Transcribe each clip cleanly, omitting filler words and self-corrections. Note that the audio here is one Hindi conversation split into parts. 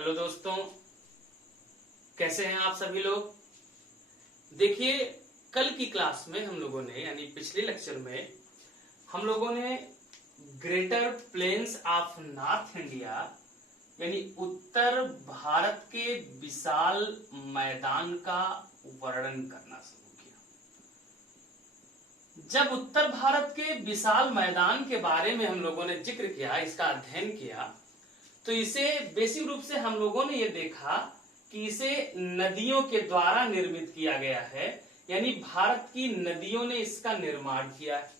हेलो दोस्तों, कैसे हैं आप सभी लोग। देखिए, कल की क्लास में हम लोगों ने यानी पिछले लेक्चर में हम लोगों ने greater plains of north India यानी उत्तर भारत के विशाल मैदान का वर्णन करना शुरू किया। जब उत्तर भारत के विशाल मैदान के बारे में हम लोगों ने जिक्र किया, इसका अध्ययन किया, तो इसे बेसिक रूप से हम लोगों ने ये देखा कि इसे नदियों के द्वारा निर्मित किया गया है, यानी भारत की नदियों ने इसका निर्माण किया है।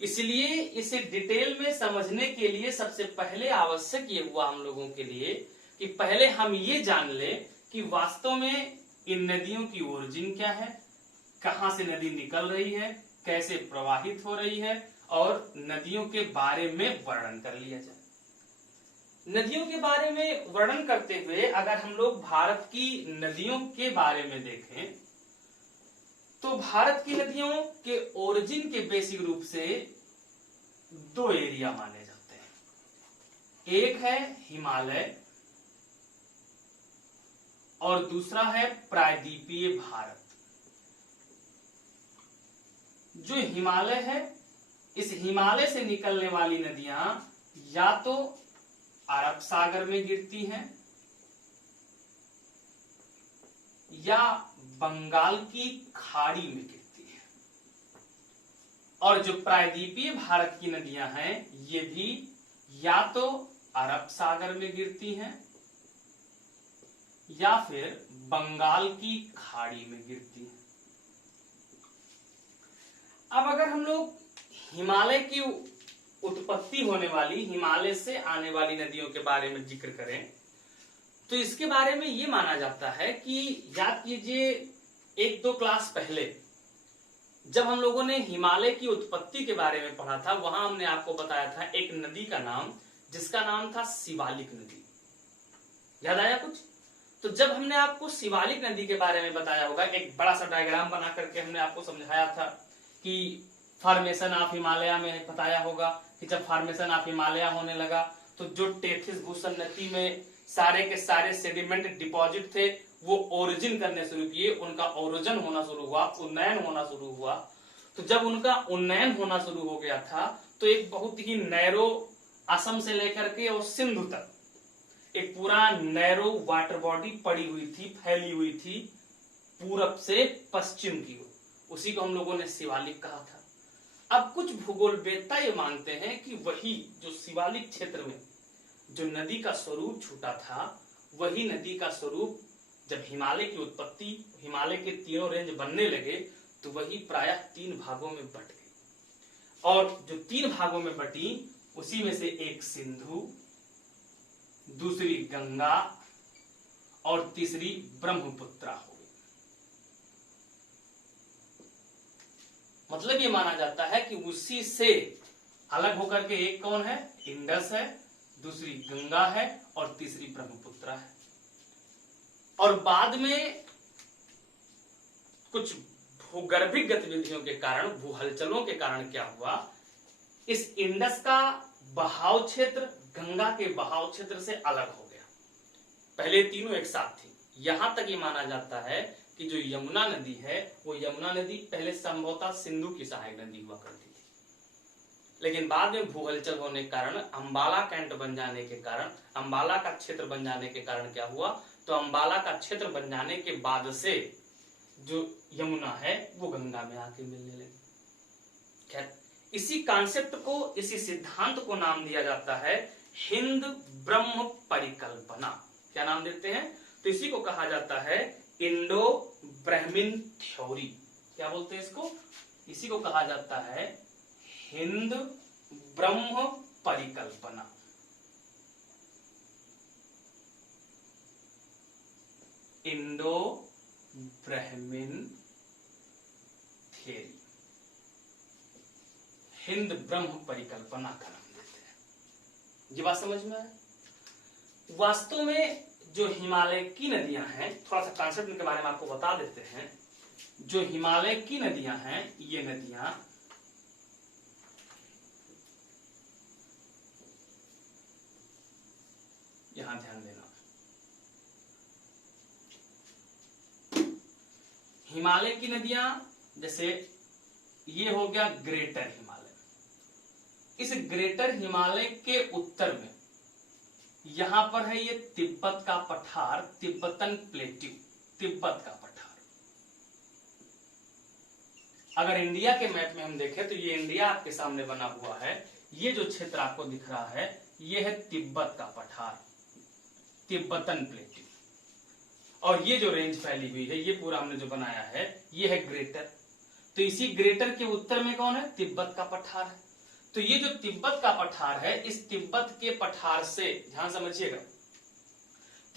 इसलिए इसे डिटेल में समझने के लिए सबसे पहले आवश्यक ये हुआ हम लोगों के लिए कि पहले हम ये जान लें कि वास्तव में इन नदियों की ओरिजिन क्या है, कहां से नदी निकल रही है, कैसे प्रवाहित हो रही है, और नदियों के बारे में वर्णन कर लिया जाए। नदियों के बारे में वर्णन करते हुए अगर हम लोग भारत की नदियों के बारे में देखें तो भारत की नदियों के ओरिजिन के बेसिक रूप से दो एरिया माने जाते हैं। एक है हिमालय और दूसरा है प्रायद्वीपीय भारत। जो हिमालय है, इस हिमालय से निकलने वाली नदियां या तो अरब सागर में गिरती हैं या बंगाल की खाड़ी में गिरती हैं, और जो प्रायद्वीपीय भारत की नदियां हैं ये भी या तो अरब सागर में गिरती हैं या फिर बंगाल की खाड़ी में गिरती हैं। अब अगर हम लोग हिमालय की उत्पत्ति होने वाली, हिमालय से आने वाली नदियों के बारे में जिक्र करें तो इसके बारे में यह माना जाता है कि याद कीजिए, एक दो क्लास पहले जब हम लोगों ने हिमालय की उत्पत्ति के बारे में पढ़ा था, वहां हमने आपको बताया था एक नदी का नाम, जिसका नाम था शिवालिक नदी। याद आया कुछ? तो जब हमने आपको शिवालिक नदी के बारे में बताया होगा, एक बड़ा सा डायग्राम बना करके हमने आपको समझाया था कि फॉर्मेशन ऑफ हिमालय में बताया होगा कि जब फॉर्मेशन ऑफ हिमालय होने लगा तो जो टेथिस भूषण नदी में सारे के सारे सेडिमेंट डिपॉजिट थे वो ओरिजिन करने शुरू किए, उनका ओरिजिन होना शुरू हुआ, उन्नयन होना शुरू हुआ। तो जब उनका उन्नयन होना शुरू हो गया था तो एक बहुत ही नैरो, असम से लेकर के और सिंधु तक एक पूरा नैरो वाटर बॉडी पड़ी हुई थी, फैली हुई थी पूरब से पश्चिम की ओर, उसी को हम लोगों ने शिवालिक कहा था। अब कुछ भूगोलवेत्ता ये मानते हैं कि वही जो शिवालिक क्षेत्र में जो नदी का स्वरूप छूटा था, वही नदी का स्वरूप जब हिमालय की उत्पत्ति, हिमालय के तीनों रेंज बनने लगे तो वही प्रायः तीन भागों में बट गई, और जो तीन भागों में बटी उसी में से एक सिंधु, दूसरी गंगा और तीसरी ब्रह्मपुत्रा हो गई। मतलब ये माना जाता है कि उसी से अलग होकर के एक कौन है, इंडस है, दूसरी गंगा है और तीसरी ब्रह्मपुत्रा है। और बाद में कुछ भूगर्भिक गतिविधियों के कारण, भू हलचलों के कारण क्या हुआ, इस इंडस का बहाव क्षेत्र गंगा के बहाव क्षेत्र से अलग हो गया। पहले तीनों एक साथ थी। यहां तक ये माना जाता है कि जो यमुना नदी है वो यमुना नदी पहले संभवतः सिंधु की सहायक नदी हुआ करती थी, लेकिन बाद में भू हलचल होने के कारण, अंबाला कैंट बन जाने के कारण, अंबाला का क्षेत्र बन जाने के कारण क्या हुआ, तो अंबाला का क्षेत्र बन जाने के बाद से जो यमुना है वो गंगा में आके मिलने लगी। खैर, इसी कॉन्सेप्ट को, इसी सिद्धांत को नाम दिया जाता है हिंद ब्रह्म परिकल्पना। क्या नाम देते हैं? तो इसी को कहा जाता है इंडो ब्राह्मीण थ्योरी। क्या बोलते हैं इसको? इसी को कहा जाता है हिंद ब्रह्म परिकल्पना। इंडो ब्राह्मीण थियरी, हिंद ब्रह्म परिकल्पना का नाम देते हैं। ये बात समझ में आया? वास्तव में जो हिमालय की नदियां हैं, थोड़ा सा कॉन्सेप्ट के बारे में आपको बता देते हैं। जो हिमालय की नदियां हैं, ये नदियां यहां यहां ध्यान देना। हिमालय की नदियां, जैसे ये हो गया ग्रेटर हिमालय। इस ग्रेटर हिमालय के उत्तर में यहां पर है ये तिब्बत का पठार, तिब्बतन प्लेट्यू, तिब्बत का पठार। अगर इंडिया के मैप में हम देखें तो ये इंडिया आपके सामने बना हुआ है, ये जो क्षेत्र आपको दिख रहा है ये है तिब्बत का पठार, तिब्बतन प्लेट्यू। और ये जो रेंज फैली हुई है, ये पूरा हमने जो बनाया है ये है ग्रेटर। तो इसी ग्रेटर के उत्तर में कौन है? तिब्बत का पठार है। तो ये जो तिब्बत का पठार है, इस तिब्बत के पठार से, ध्यान समझिएगा,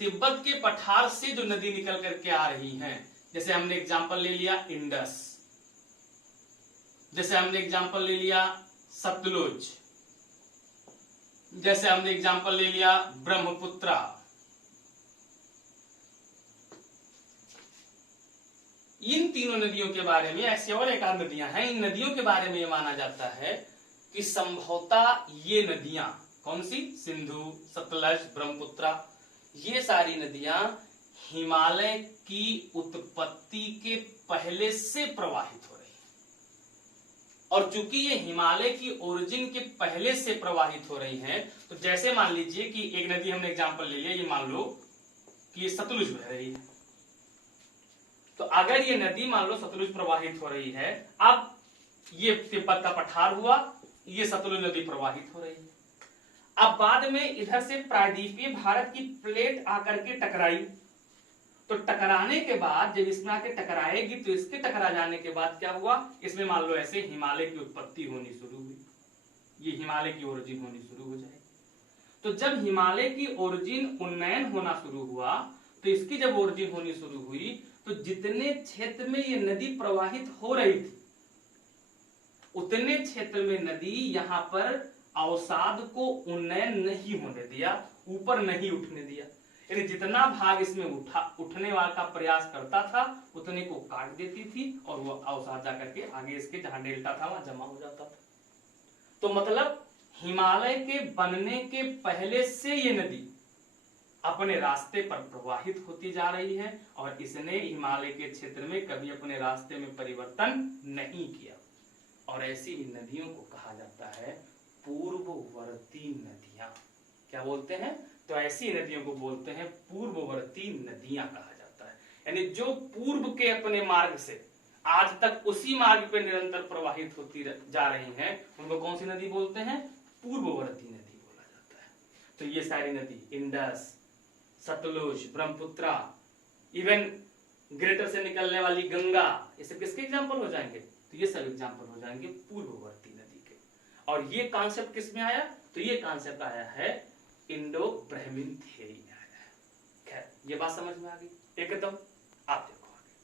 तिब्बत के पठार से जो नदी निकल करके आ रही हैं, जैसे हमने एग्जांपल ले लिया इंडस, जैसे हमने एग्जांपल ले लिया सतलुज, जैसे हमने एग्जांपल ले लिया ब्रह्मपुत्रा, इन तीनों नदियों के बारे में, ऐसी और एक आध नदियां हैं, इन नदियों के बारे में यह माना जाता है कि संभवतः ये नदियां, कौन सी? सिंधु, सतलज, ब्रह्मपुत्रा, ये सारी नदियां हिमालय की उत्पत्ति के पहले से प्रवाहित हो रही हैं। और चूंकि ये हिमालय की ओरिजिन के पहले से प्रवाहित हो रही हैं, तो जैसे मान लीजिए कि एक नदी हमने एग्जांपल ले लिया, ये मान लो कि ये सतलुज बह रही है। तो अगर ये नदी मान लो सतलुज प्रवाहित हो रही है, अब ये तिब्बत का पठार हुआ, ये सतलुज नदी प्रवाहित हो रही है। अब बाद में इधर से प्रायद्वीपीय भारत की प्लेट आकर के टकराई, तो टकराने के बाद जब इसमें आके टकराएगी तो इसके टकरा जाने के बाद क्या हुआ? इसमें मान लो ऐसे हिमालय की उत्पत्ति होनी शुरू हुई, ये हिमालय की ओरिजिन होनी शुरू हो जाएगी। तो जब हिमालय की ओरिजिन उन्नयन होना शुरू हुआ, तो इसकी जब ओरिजिन होनी शुरू हुई, तो जितने क्षेत्र में ये नदी प्रवाहित हो रही थी, उतने क्षेत्र में नदी यहां पर अवसाद को उन्नयन नहीं होने दिया, ऊपर नहीं उठने दिया। यानी जितना भाग इसमें उठने वाला का प्रयास करता था, उतने को काट देती थी और वो अवसाद जाकर के आगे इसके जहां डेल्टा था वहां जमा हो जाता था। तो मतलब हिमालय के बनने के पहले से ये नदी अपने रास्ते पर प्रवाहित होती जा रही है और इसने हिमालय के क्षेत्र में कभी अपने रास्ते में परिवर्तन नहीं किया। और ऐसी नदियों को कहा जाता है पूर्ववर्ती नदियां। क्या बोलते हैं? तो ऐसी नदियों को बोलते हैं पूर्ववर्ती नदियां कहा जाता है। यानी जो पूर्व के अपने मार्ग से आज तक उसी मार्ग पे निरंतर प्रवाहित होती जा रही हैं, उनको कौन सी नदी बोलते हैं? पूर्ववर्ती नदी बोला जाता है। तो ये सारी नदी Indus, Sutlej, Brahmaputra, even greater से निकलने वाली गंगा, ये सब किसके एग्जाम्पल हो जाएंगे? तो ये सब एग्जाम्पल हो जाएंगे पूर्ववर्ती नदी के। और ये कॉन्सेप्ट किस में आया? तो ये कॉन्सेप्ट आया है इंडो ब्राह्मण थ्योरी में आया है। खैर ये बात समझ में आ गई एकदम। आप देखो आगे,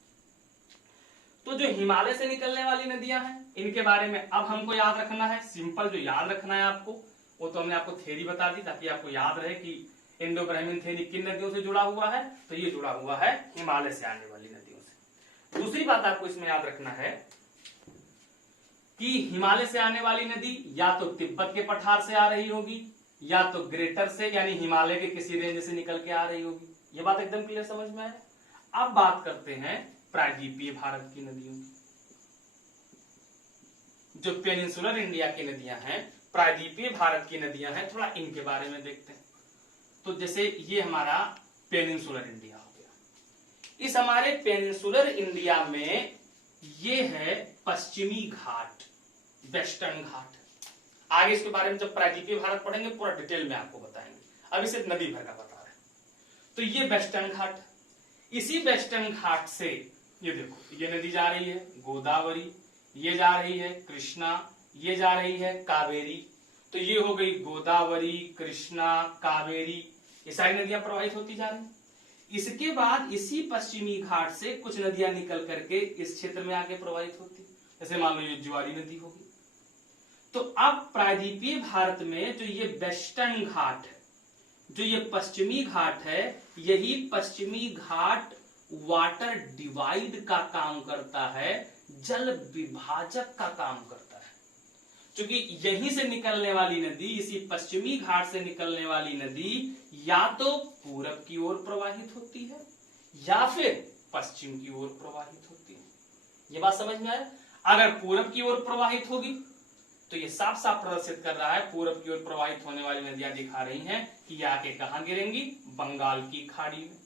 तो जो हिमालय से निकलने वाली नदियां हैं, इनके बारे में अब हमको याद रखना है। सिंपल जो याद रखना है आपको, वो तो हमने आपको थ्योरी बता दी ताकि आपको याद रहे कि इंडो ब्राह्मण थ्योरी किन नदियों से जुड़ा हुआ है। तो ये जुड़ा हुआ है हिमालय से आने वाली नदियों से। दूसरी बात आपको इसमें याद रखना है कि हिमालय से आने वाली नदी या तो तिब्बत के पठार से आ रही होगी, या तो ग्रेटर से यानी हिमालय के किसी रेंज से निकल के आ रही होगी। ये बात एकदम क्लियर समझ में है। अब बात करते हैं प्रायद्वीपीय भारत की नदियों की। जो पेनिनसुलर इंडिया की नदियां हैं, प्रायद्वीपीय भारत की नदियां हैं, थोड़ा इनके बारे में देखते हैं। तो जैसे ये हमारा पेनिनसुलर इंडिया हो गया। इस हमारे पेनिनसुलर इंडिया में ये है पश्चिमी घाट, वेस्टर्न घाट। आगे इसके बारे में जब प्रायद्वीपीय भारत पढ़ेंगे पूरा डिटेल में आपको बताएंगे, अभी सिर्फ नदी भर का बता रहे हैं। तो ये वेस्टर्न घाट, इसी वेस्टर्न घाट से ये देखो ये नदी जा रही है गोदावरी, ये जा रही है कृष्णा, ये जा रही है कावेरी। तो ये हो गई गोदावरी, कृष्णा, कावेरी, ये सारी नदियां प्रवाहित होती जा रही हैं। इसके बाद इसी पश्चिमी घाट से कुछ नदियां निकल करके इस क्षेत्र में आके प्रवाहित होती, जैसे मान लो ये ज्वारी नदी होगी। तो अब प्रायद्वीपीय भारत में जो ये वेस्टर्न घाट है, जो ये पश्चिमी घाट है, यही पश्चिमी घाट वाटर डिवाइड का काम करता है, जल विभाजक का काम करता है। क्योंकि यहीं से निकलने वाली नदी, इसी पश्चिमी घाट से निकलने वाली नदी या तो पूरब की ओर प्रवाहित होती है या फिर पश्चिम की ओर प्रवाहित होती है। ये बात समझ में आया? अगर पूरब की ओर प्रवाहित होगी तो ये साफ साफ प्रदर्शित कर रहा है, पूरब की ओर प्रवाहित होने वाली नदियां दिखा रही हैं कि ये आके कहां गिरेंगी? बंगाल की खाड़ी में।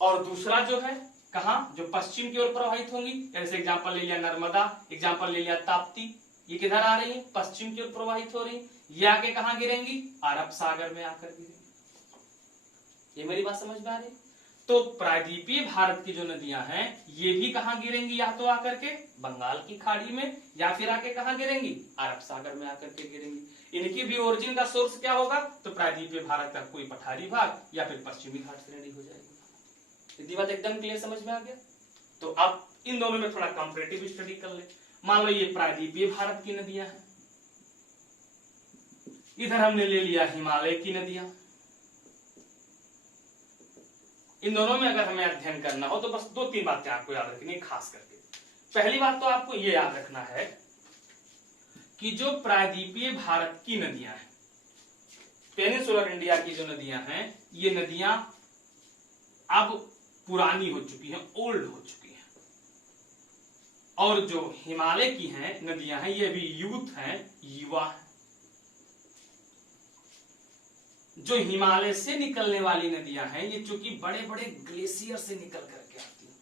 और दूसरा जो है कहां? जो पश्चिम की ओर प्रवाहित होंगी, जैसे एग्जांपल ले लिया नर्मदा, एग्जांपल ले लिया ताप्ती, ये किधर आ रही है? पश्चिम की ओर प्रवाहित हो रही है। ये आके कहां गिरेंगी? अरब सागर में आकर गिरेंगी। ये मेरी बात समझ में आ रही है? तो प्रायद्वीपीय भारत की जो नदियां हैं ये भी कहां गिरेंगी? या तो आकर के बंगाल की खाड़ी में या फिर आके कहां गिरेंगी? अरब सागर में आकर के गिरेंगी। इनकी भी ओरिजिन का सोर्स क्या होगा? तो प्रायद्वीपीय भारत का कोई पठारी भाग या फिर पश्चिमी घाट श्रेणी हो जाएगी। इतनी बात एकदम क्लियर समझ में आ गया? तो अब इन दोनों में थोड़ा कंपैरेटिव स्टडी कर ले। मान लो ये प्रायद्वीपीय भारत की नदियां हैं, इधर हमने ले लिया हिमालय की नदियां। इन दोनों में अगर हमें अध्ययन करना हो तो बस 2-3 बातें आपको याद रखनी है खास करके। पहली बात तो आपको यह याद रखना है कि जो प्रायद्वीपीय भारत की नदियां हैं, पेनिनसुलर इंडिया की जो नदियां हैं, ये नदियां अब पुरानी हो चुकी हैं, ओल्ड हो चुकी हैं। और जो हिमालय की हैं नदियां हैं ये अभी यूथ हैं, युवा हैं। जो हिमालय से निकलने वाली नदियां हैं ये चूंकि बड़े बड़े ग्लेशियर से निकल करके आती हैं,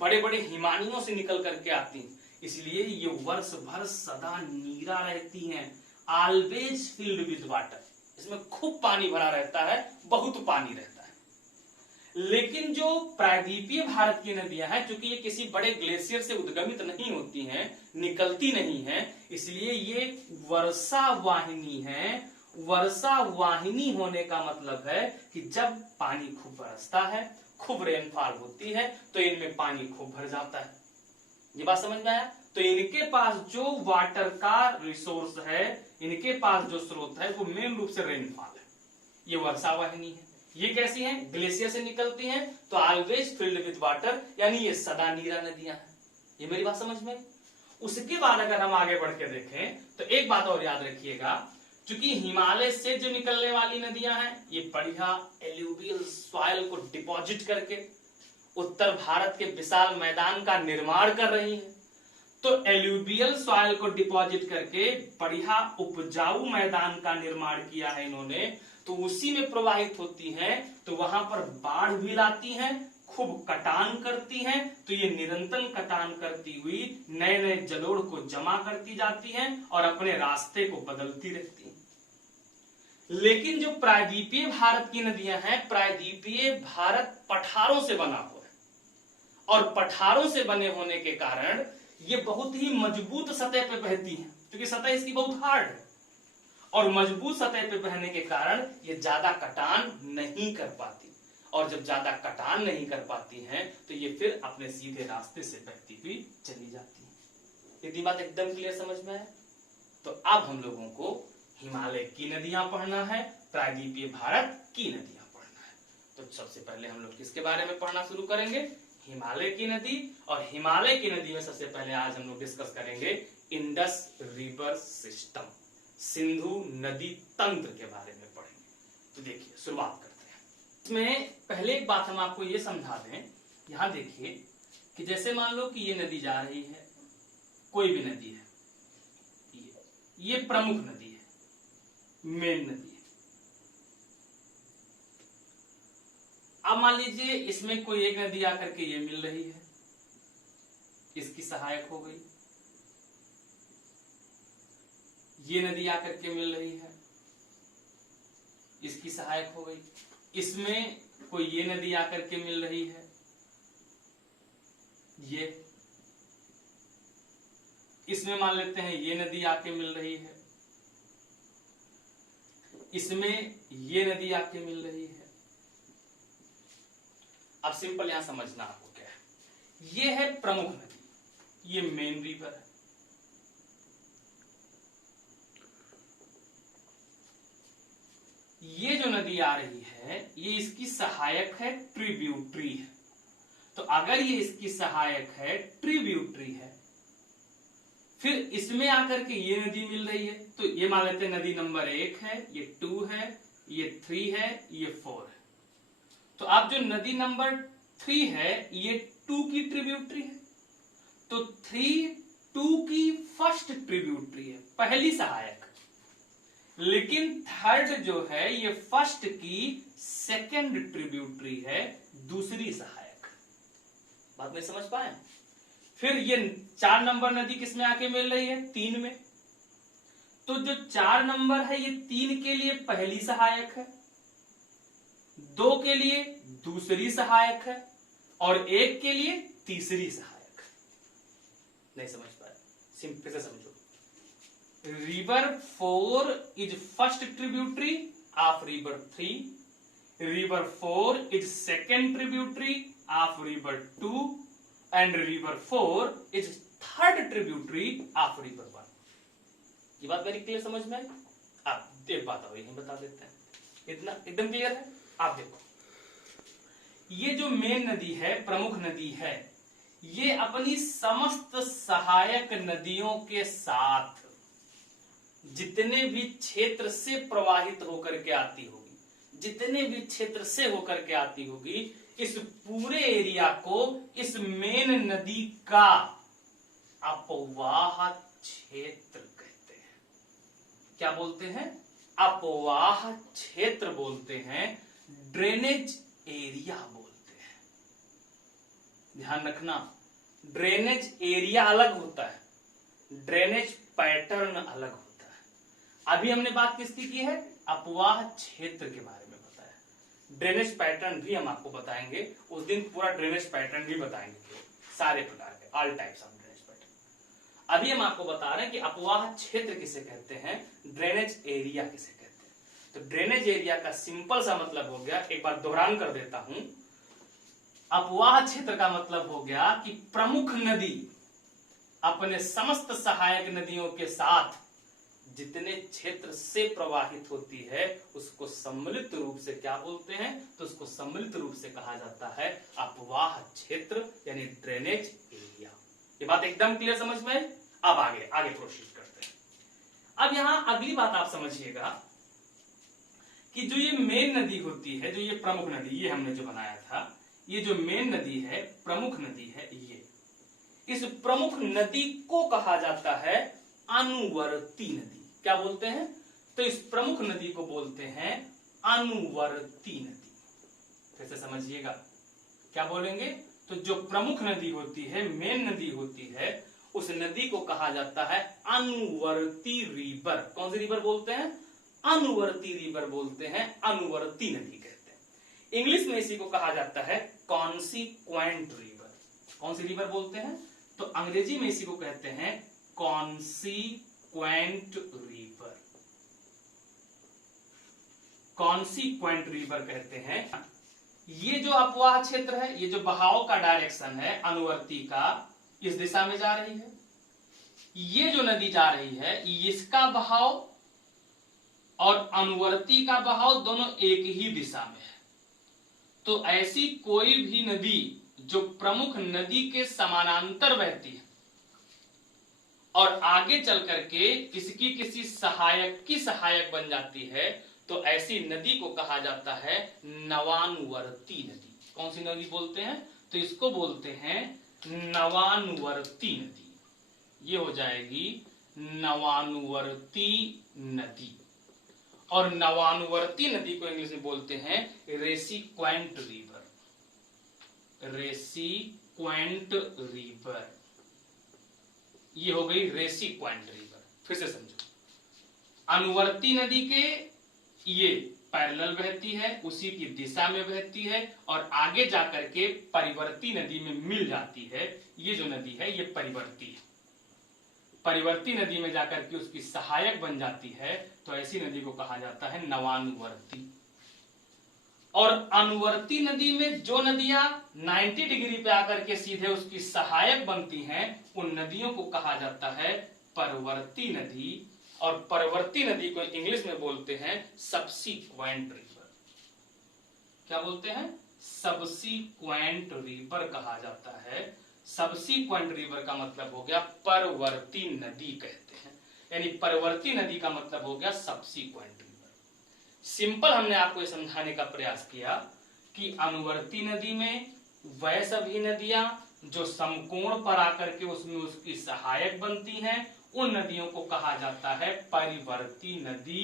बड़े बड़े हिमानियों से निकल करके आती हैं, इसलिए ये वर्ष भर सदा नीरा रहती हैं, ऑलवेज फिल्ड विद वाटर। इसमें खूब पानी भरा रहता है, बहुत पानी रहता है। लेकिन जो प्रायद्वीपीय भारत की नदियां हैं चूंकि ये किसी बड़े ग्लेशियर से उद्गमित नहीं होती हैं, निकलती नहीं हैं, इसलिए ये वर्षा वाहिनी है। वर्षा वाहिनी होने का मतलब है कि जब पानी खूब बरसता है, खूब रेनफॉल होती है तो इनमें पानी खूब भर जाता है। ये बात समझ में आया? तो इनके पास जो वाटर का रिसोर्स है, इनके पास जो स्रोत है वो मेन रूप से रेनफॉल है। ये वर्षा वाहिनी है। ये कैसी हैं? ग्लेशियर से निकलती हैं तो ऑलवेज फिल्ड विद वाटर, यानी ये सदा नीरा नदियां हैं। ये मेरी बात समझ में आई? उसके बाद अगर हम आगे बढ़ के देखें तो एक बात और याद रखिएगा, क्योंकि हिमालय से जो निकलने वाली नदियां हैं ये बढ़िया एल्यूवियल सॉइल को डिपॉजिट करके उत्तर भारत के विशाल मैदान का निर्माण कर रही हैं। तो एल्यूवियल सॉइल को डिपॉजिट करके बढ़िया उपजाऊ मैदान का निर्माण किया है इन्होंने, तो उसी में प्रवाहित होती हैं, तो वहां पर बाढ़ भी लाती हैं, खूब कटान करती हैं, तो ये निरंतर कटान करती हुई नए नए जलोढ़ को जमा करती जाती हैं और अपने रास्ते को बदलती रहती हैं। लेकिन जो प्रायद्वीपीय भारत की नदियां हैं, प्रायद्वीपीय भारत पठारों से बना हुआ है और पठारों से बने होने के कारण ये बहुत ही मजबूत सतह पे बहती हैं, क्योंकि सतह इसकी बहुत हार्ड है और मजबूत सतह पे बहने के कारण ये ज्यादा कटान नहीं कर पाती, और जब ज्यादा कटान नहीं कर पाती हैं तो ये फिर अपने सीधे रास्ते से बहती हुई चली जाती है। यदि बात एकदम क्लियर समझ में है तो अब हम लोगों को हिमालय की नदियां पढ़ना है, प्रायद्वीपीय भारत की नदियां पढ़ना है। तो सबसे पहले हम लोग किसके बारे में पढ़ना शुरू करेंगे? हिमालय की नदी। और हिमालय की नदी में सबसे पहले आज हम लोग डिस्कस करेंगे इंडस रिवर सिस्टम, सिंधु नदी तंत्र के बारे में पढ़ेंगे। तो देखिए शुरुआत करते हैं। इसमें पहले एक बात हम आपको ये समझा दें, यहां देखिए कि जैसे मान लो कि ये नदी जा रही है, कोई भी नदी है, ये प्रमुख नदी है, मेन नदी है। अब मान लीजिए इसमें कोई एक नदी आकर के ये मिल रही है, इसकी सहायक हो गई, ये नदी आकर के मिल रही है, इसकी सहायक हो गई, इसमें कोई ये नदी आकर के मिल रही है, ये इसमें मान लेते हैं ये नदी आके मिल रही है, इसमें ये नदी आके मिल रही है। अब सिंपल यहां समझना आपको क्या है, ये है प्रमुख नदी, ये मेन रिवर है, ये जो नदी आ रही है ये इसकी सहायक है, ट्रिब्यूटरी है। तो अगर ये इसकी सहायक है, ट्रिब्यूटरी है, फिर इसमें आकर के ये नदी मिल रही है, तो ये मान लेते हैं नदी नंबर 1 है, ये 2 है, ये 3 है, ये 4 है। तो अब जो नदी नंबर 3 है ये 2 की ट्रिब्यूटरी है, तो 3 2 की फर्स्ट ट्रिब्यूटरी है, पहली सहायक। लेकिन थर्ड जो है ये फर्स्ट की सेकंड ट्रिब्यूटरी है, दूसरी सहायक। बात में समझ पाए? फिर ये 4 नंबर नदी किसमें आके मिल रही है? 3 में। तो जो 4 नंबर है ये 3 के लिए पहली सहायक है, 2 के लिए दूसरी सहायक है और 1 के लिए तीसरी सहायक। नहीं समझ पाए? सिंपल से समझो। River 4 is first tributary of river 3, river 4 is second tributary of river 2 and river 4 is third tributary of river 1। ये बात मेरी क्लियर समझ में आई? आप एक बात और यही बता देते हैं, इतना एकदम क्लियर है। आप देखो, ये जो मेन नदी है, प्रमुख नदी है, ये अपनी समस्त सहायक नदियों के साथ जितने भी क्षेत्र से प्रवाहित होकर के आती होगी, जितने भी क्षेत्र से होकर के आती होगी, इस पूरे एरिया को इस मेन नदी का अपवाह क्षेत्र कहते हैं। क्या बोलते हैं? अपवाह क्षेत्र बोलते हैं, ड्रेनेज एरिया बोलते हैं। ध्यान रखना, ड्रेनेज एरिया अलग होता है, ड्रेनेज पैटर्न अलग होता है। अभी हमने बात किसकी की है? अपवाह क्षेत्र के बारे में बताया। ड्रेनेज पैटर्न भी हम आपको बताएंगे, उस दिन पूरा ड्रेनेज पैटर्न भी बताएंगे, सारे प्रकार के, all types of drainage pattern. अभी हम आपको बता रहे हैं कि अपवाह क्षेत्र किसे कहते हैं, ड्रेनेज एरिया किसे कहते हैं। तो ड्रेनेज एरिया का सिंपल सा मतलब हो गया, एक बार दोहरान कर देता हूं। अपवाह क्षेत्र का मतलब हो गया कि प्रमुख नदी अपने समस्त सहायक नदियों के साथ जितने क्षेत्र से प्रवाहित होती है उसको सम्मिलित रूप से क्या बोलते हैं? तो उसको सम्मिलित रूप से कहा जाता है अपवाह क्षेत्र, यानी ड्रेनेज एरिया। ये बात एकदम क्लियर समझ में? अब आगे प्रोसीड करते हैं। अब यहां अगली बात आप समझिएगा कि जो ये मेन नदी होती है, जो ये प्रमुख नदी, ये हमने जो बनाया था, ये जो मेन नदी है, प्रमुख नदी है, ये इस प्रमुख नदी को कहा जाता है अनुवर्ती नदी। क्या बोलते हैं? तो इस प्रमुख नदी को बोलते हैं अनुवर्ती नदी। फिर से समझिएगा, क्या बोलेंगे? तो जो प्रमुख नदी होती है, मेन नदी होती है, उस नदी को कहा जाता है अनुवर्ती रिवर। कौन सी रिवर बोलते हैं? अनुवर्ती रिवर बोलते हैं, अनुवर्ती नदी कहते हैं। इंग्लिश में इसी को कहा जाता है कॉन्सिक्वेंट रिवर। कौन सी रिवर बोलते हैं? तो अंग्रेजी में इसी को कहते हैं कॉन्सिक्वेंट रिवर। कॉन्सिक्वेंट रिवर कहते हैं। ये जो अपवाह क्षेत्र है, ये जो बहाव का डायरेक्शन है अनुवर्ती का, इस दिशा में जा रही है। ये जो नदी जा रही है, इसका बहाव और अनुवर्ती का बहाव दोनों एक ही दिशा में है। तो ऐसी कोई भी नदी जो प्रमुख नदी के समानांतर बहती है और आगे चल करके इसकी किसी सहायक की सहायक बन जाती है, तो ऐसी नदी को कहा जाता है नवानुवर्ती नदी। कौन सी नदी बोलते हैं? तो इसको बोलते हैं नवानुवर्ती नदी। ये हो जाएगी नवानुवर्ती नदी। और नवानुवर्ती नदी को इंग्लिश में बोलते हैं रेसिक्वेंट रिवर। रेसिक्वेंट रिवर, ये हो गई रेसिक्वेंट रिवर। फिर से समझो, अनुवर्ती नदी के ये पैरेलल बहती है, उसी की दिशा में बहती है और आगे जाकर के परिवर्ती नदी में मिल जाती है। ये जो नदी है ये परिवर्ती है, परिवर्ती नदी में जाकर के उसकी सहायक बन जाती है, तो ऐसी नदी को कहा जाता है नवानुवर्ती। और अनुवर्ती नदी में जो नदियां 90 डिग्री पे आकर के सीधे उसकी सहायक बनती हैं, उन नदियों को कहा जाता है परवर्ती नदी। और परवर्ती नदी को इंग्लिश में बोलते हैं सबसीक्वेंट रिवर। क्या बोलते हैं? सबसीक्वेंट रिवर कहा जाता है। सबसीक्वेंट रिवर का मतलब हो गया परवर्ती नदी कहते हैं, यानी परवर्ती नदी का मतलब हो गया सबसीक्वेंट रिवर। सिंपल हमने आपको ये समझाने का प्रयास किया कि अनुवर्ती नदी में वह सभी नदियां जो समकोण पर आकर के उसमें उसकी सहायक बनती हैं, उन नदियों को कहा जाता है परिवर्ती नदी।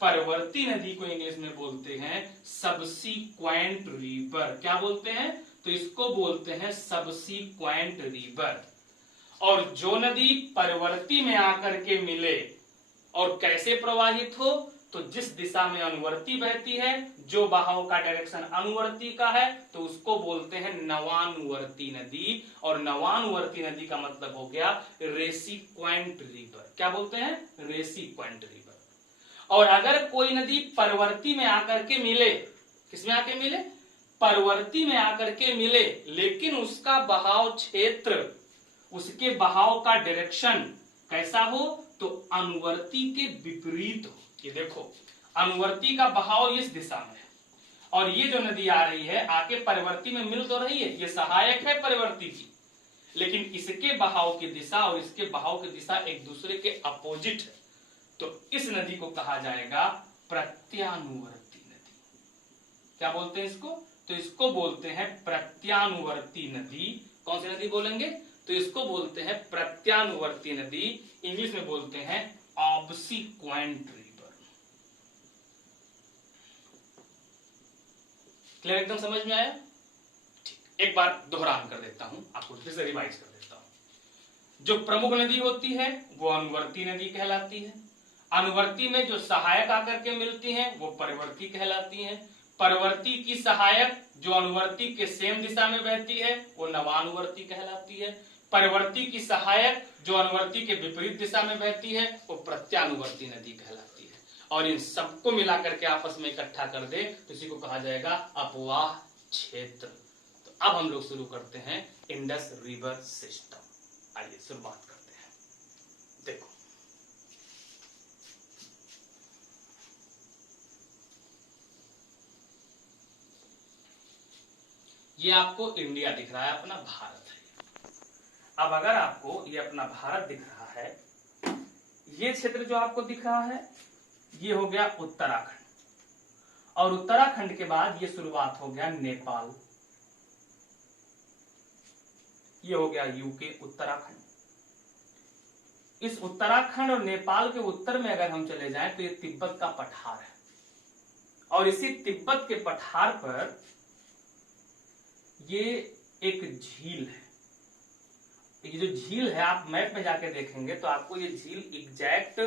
परवर्ती नदी को इंग्लिश में बोलते हैं सबसीक्वेंट रिवर। क्या बोलते हैं? तो इसको बोलते हैं सबसीक्वेंट रिवर। और जो नदी परवर्ती में आकर के मिले और कैसे प्रवाहित हो, तो जिस दिशा में अनुवर्ती बहती है, जो बहाव का डायरेक्शन अनुवर्ती का है, तो उसको बोलते हैं नवानुवर्ती नदी। और नवानुवर्ती नदी का मतलब हो गया रेसिक्वेंट रिवर। क्या बोलते हैं? रेसिक्वेंट रिवर। और अगर कोई नदी परवर्ती में आकर के मिले, किसमें आके मिले? परवर्ती में आकर के मिले, लेकिन उसका बहाव क्षेत्र, उसके बहाव का डायरेक्शन कैसा हो? तो अनुवर्ती के विपरीत हो। ये देखो, अनुवर्ती का बहाव इस दिशा में है और ये जो नदी आ रही है आके परवर्ती में मिल तो रही है, ये सहायक है परवर्ती की, लेकिन इसके बहाव की दिशा और इसके बहाव की दिशा एक दूसरे के अपोजिट है, तो इस नदी को कहा जाएगा प्रत्यानुवर्ती नदी। क्या बोलते हैं इसको? तो इसको बोलते हैं प्रत्यानुवर्ती नदी। कौन सी नदी बोलेंगे? तो इसको बोलते हैं प्रत्यानुवर्ती नदी। इंग्लिश में बोलते हैं ऑब्सिक्वेंट रिवर। क्लियर? एकदम समझ में आया? ठीक, एक बार दोहरान कर देता हूं, आपको फिर से रिवाइज कर देता हूं। जो प्रमुख नदी होती है वो अनुवर्ती नदी कहलाती है। अनुवर्ती में जो सहायक आकर के मिलती हैं वो परिवर्ती कहलाती हैं। परवर्ती की सहायक जो अनुवर्ती के सेम दिशा में बहती है वो नवानुवर्ती कहलाती है। परवर्ती की सहायक जो अनुवर्ती के विपरीत दिशा में बहती है वो प्रत्यानुवर्ती नदी कहलाती है। और इन सबको मिलाकर के आपस में इकट्ठा कर दे तो इसी को कहा जाएगा अपवाह क्षेत्र। तो अब हम लोग शुरू करते हैं इंडस रिवर सिस्टम। आइए शुरुआत करते हैं। देखो, ये आपको इंडिया दिख रहा है, अपना भारत है। अब अगर आपको ये अपना भारत दिख रहा है, ये क्षेत्र जो आपको दिख रहा है ये हो गया उत्तराखंड, और उत्तराखंड के बाद ये शुरुआत हो गया नेपाल, ये हो गया यूके उत्तराखंड। इस उत्तराखंड और नेपाल के उत्तर में अगर हम चले जाएं तो ये तिब्बत का पठार है, और इसी तिब्बत के पठार पर ये एक झील है। ये जो झील है आप मैप में जाके देखेंगे तो आपको ये झील एग्जैक्ट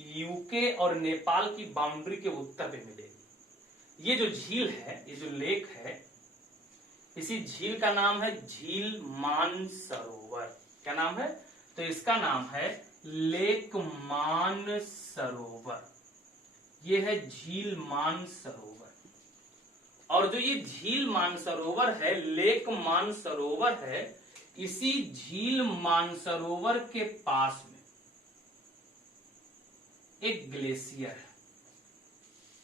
यूके और नेपाल की बाउंड्री के उत्तर पे मिलेगी। ये जो झील है, ये जो लेक है, इसी झील का नाम है झील मानसरोवर। क्या नाम है? तो इसका नाम है लेक मानसरोवर। ये है झील मानसरोवर। और जो ये झील मानसरोवर है, लेक मानसरोवर है, इसी झील मानसरोवर के पास में एक ग्लेशियर है,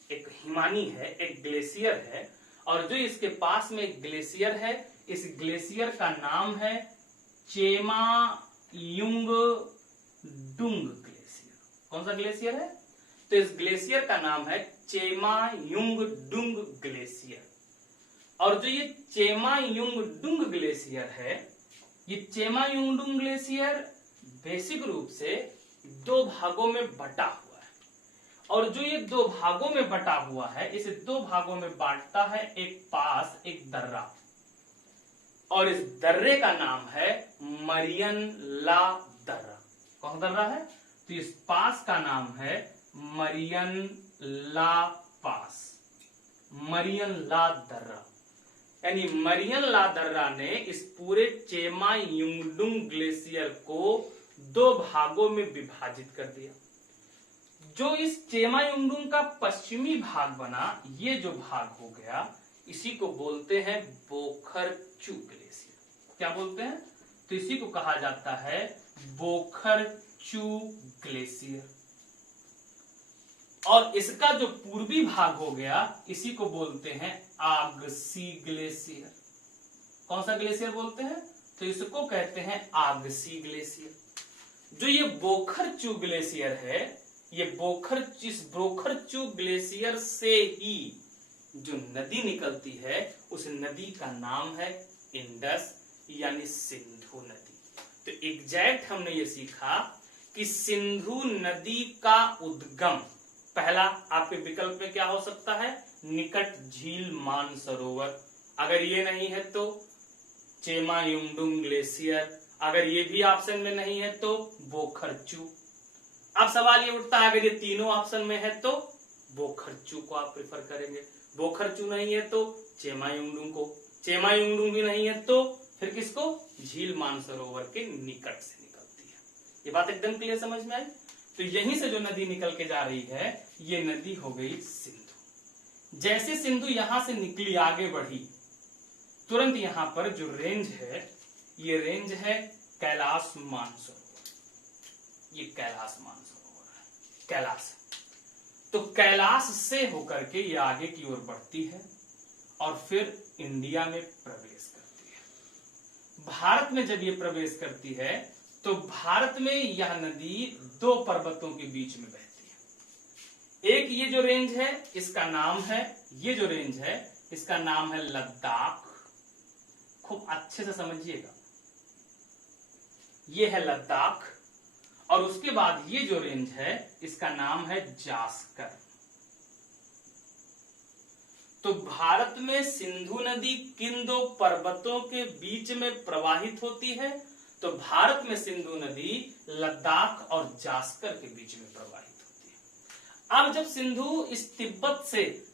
एक हिमानी है, एक ग्लेशियर है। और जो इसके पास में एक ग्लेशियर है, इस ग्लेशियर का नाम है चेमायुंग डुंग ग्लेशियर। कौन सा ग्लेशियर है? तो इस ग्लेशियर का नाम है चेमायुंग डुंग ग्लेशियर। और जो ये चेमायुंग डुंग ग्लेशियर है, ये चेमायुंग डुंग ग्लेशियर बेसिक रूप से दो भागों में बटा हुआ है। और जो ये दो भागों में बटा हुआ है, इसे दो भागों में बांटता है एक पास, एक दर्रा, और इस दर्रे का नाम है मरियन ला दर्रा। कौन दर्रा है? तो इस पास का नाम है मरियन ला पास, मरियन ला दर्रा। यानी मरियन ला दर्रा ने इस पूरे चेमायुंगडुंग ग्लेशियर को दो भागों में विभाजित कर दिया। जो इस चेमायुंगडुंग का पश्चिमी भाग बना, ये जो भाग हो गया, इसी को बोलते हैं बोखरचू ग्लेशियर। क्या बोलते हैं? तो इसी को कहा जाता है बोखरचू ग्लेशियर। और इसका जो पूर्वी भाग हो गया, इसी को बोलते हैं आगसी ग्लेशियर। कौन सा ग्लेशियर बोलते हैं? तो इसको कहते हैं आगसी ग्लेशियर। जो ये बोखरचू ग्लेशियर है, ये इस बोखरचू ग्लेशियर से ही जो नदी निकलती है उस नदी का नाम है इंडस यानी सिंधु नदी। तो एग्जैक्ट हमने ये सीखा कि सिंधु नदी का उद्गम पहला आपके विकल्प में क्या हो सकता है, निकट झील मानसरोवर, अगर ये नहीं है तो चेमायुंगडुंग ग्लेशियर, अगर ये भी ऑप्शन में नहीं है तो बोखरचू। अब सवाल ये उठता है अगर ये तीनों ऑप्शन में है तो बोखरचू को आप प्रेफर करेंगे, बोखरचू नहीं है तो चेमायुंगडुंग को, चेमायुंगडुंग भी नहीं है तो फिर किसको, झील मानसरोवर के निकट से निकलती है। ये बात एकदम क्लियर समझ में आई। तो यहीं से जो नदी निकल के जा रही है ये नदी हो गई सिंधु। जैसे सिंधु यहां से निकली आगे बढ़ी तुरंत यहां पर जो रेंज है ये रेंज है कैलाश मानसरोवर, ये कैलाश मानसरोवर है, कैलाश। तो कैलाश से होकर के ये आगे की ओर बढ़ती है और फिर इंडिया में प्रवेश करती है। भारत में जब ये प्रवेश करती है तो भारत में यह नदी दो पर्वतों के बीच में बहती है। एक ये जो रेंज है इसका नाम है, ये जो रेंज है इसका नाम है लद्दाख, खूब अच्छे से समझिएगा, ये है लद्दाख। और उसके बाद ये जो रेंज है इसका नाम है जास्कर। तो भारत में सिंधु नदी किन दो पर्वतों के बीच में प्रवाहित होती है, तो भारत में सिंधु नदी लद्दाख और जास्कर के बीच में प्रवाहित होती है। अब जब सिंधु इस तिब्बत से